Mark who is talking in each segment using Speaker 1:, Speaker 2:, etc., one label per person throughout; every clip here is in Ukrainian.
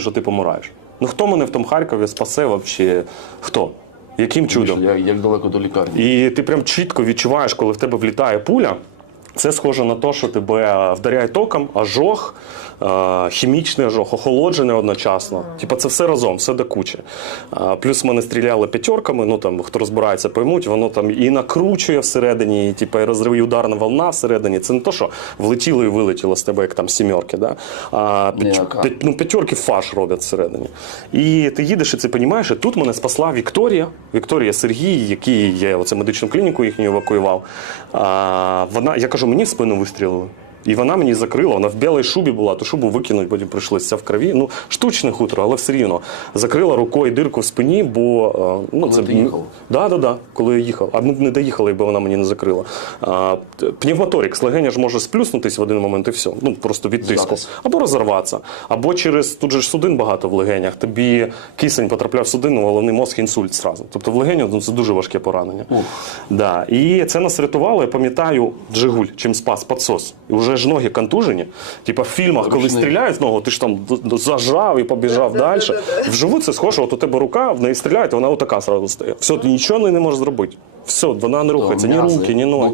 Speaker 1: що ти помираєш. Ну хто мене в тому Харкові спасе взагалі? Хто? Яким чудом?
Speaker 2: Я, як далеко до лікарні?
Speaker 1: І ти прям чітко відчуваєш, коли в тебе влітає пуля. Це схоже на те, що тебе вдаряє током, ожог, е, хімічний ожог, охолоджений одночасно. Типа це все разом, все до кучі. Е, Плюс мене стріляли п'ятерками, ну там хто розбирається, поймуть, воно там і накручує всередині, і, типа, і розрив, і ударна волна всередині. Це не то, що влетіло і вилетіло з тебе, як там сімерки. Да? А п'ять- ну, п'ятерки фаш роблять всередині. І ти їдеш і це розумієш, і тут мене спасла Вікторія, Вікторія Сергій, який я оце медичну клініку їхню евакуював. А, вона, я кажу, мені в спину вистрілили. І вона мені закрила, вона в білій шубі була, ту шубу викинуть, потім прийшлося вся в крові. Ну, штучне хутро, але все рівно. Закрила рукою дирку в спині, бо е, ну,
Speaker 2: Коли ти їхав?
Speaker 1: Да, да, да, коли я їхав. А ми б не доїхали, якби вона мені не закрила. А, пневмоторикс, легеня ж може сплюснутись в один момент і все. Ну просто від тиску.
Speaker 2: Здатись.
Speaker 1: Або розірватися. Або через тут же ж судин багато в легенях. Тобі кисень потрапляв в судину, головний мозг інсульт зразу. Тобто в легеню ну, це дуже важке поранення.
Speaker 2: Ух.
Speaker 1: Да. І це нас рятувало. Я пам'ятаю, Джигуль, чим спас підсос. Вже ж ноги контужені. Типа в фільмах, коли стріляють в ногу, ти ж там зажав і побіжав далі. Вживу це схоже, от у тебе рука, в неї стріляють, вона отака сразу стає. Все, ти нічого не можеш зробити. Все, вона не рухається, ні руки, ні ноги.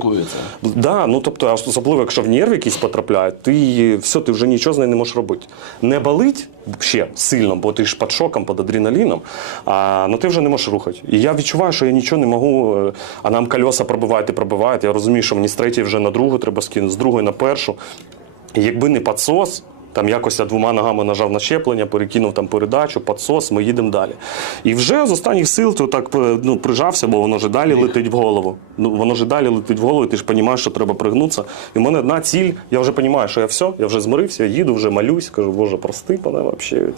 Speaker 1: Да, ну тобто, особливо, якщо в нерв якийсь потрапляє, ти все, ти вже нічого з нею не можеш робити. Не болить ще сильно, бо ти ж під шоком, під адреналіном, а ну ти вже не можеш рухати. І я відчуваю, що я нічого не можу, е, а нам кольоса пробивають і пробивають. Я розумію, що мені з третьої вже на другу треба скинути, з другої на першу. І якби не підсос, там якось я двома ногами нажав на щеплення, перекинув там передачу, підсос, ми їдемо далі. І вже з останніх сил ти так е, ну, прижався, бо воно ж далі летить в голову. Ну, воно ж далі летить в голову, і ти ж розумієш, що треба пригнутися. І в мене одна ціль, я вже розумію, що я все, я вже змирився, я їду, вже малюсь, кажу, Боже, прости мене взагалі.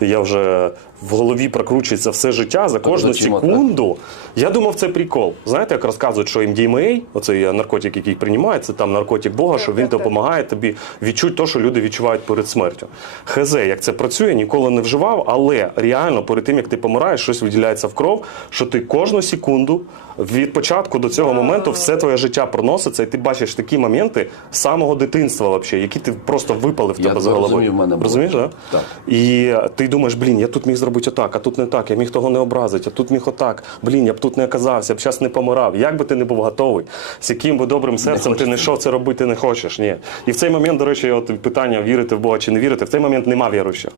Speaker 1: Я вже в голові прокручується все життя за кожну секунду. Я думав, це прикол. Знаєте, як розказують, що MDMA, оцей наркотик, який приймають, це там наркотик Бога, що він допомагає тобі відчути те, що люди відчувають перед смертю. Хз, як це працює, ніколи не вживав, але реально перед тим, як ти помираєш, щось виділяється в кров, що ти кожну секунду від початку до цього моменту все твоє життя проноситься, і ти бачиш такі моменти з самого дитинства, вообще, які ти просто випали в
Speaker 2: Я
Speaker 1: тебе за головою. Розумієш, да?
Speaker 2: Так.
Speaker 1: І ти думаєш, блін, я тут міг зробити отак, а тут не так, я міг того не образити, а тут міг отак. Блін, я б тут не оказався, я б зараз не помирав. Як би ти не був готовий, з яким би добрим серцем ти не йшов це робити не хочеш. Ні. І в цей момент, до речі, от питання вірити в Бога чи не вірити, в цей момент нема віруючих.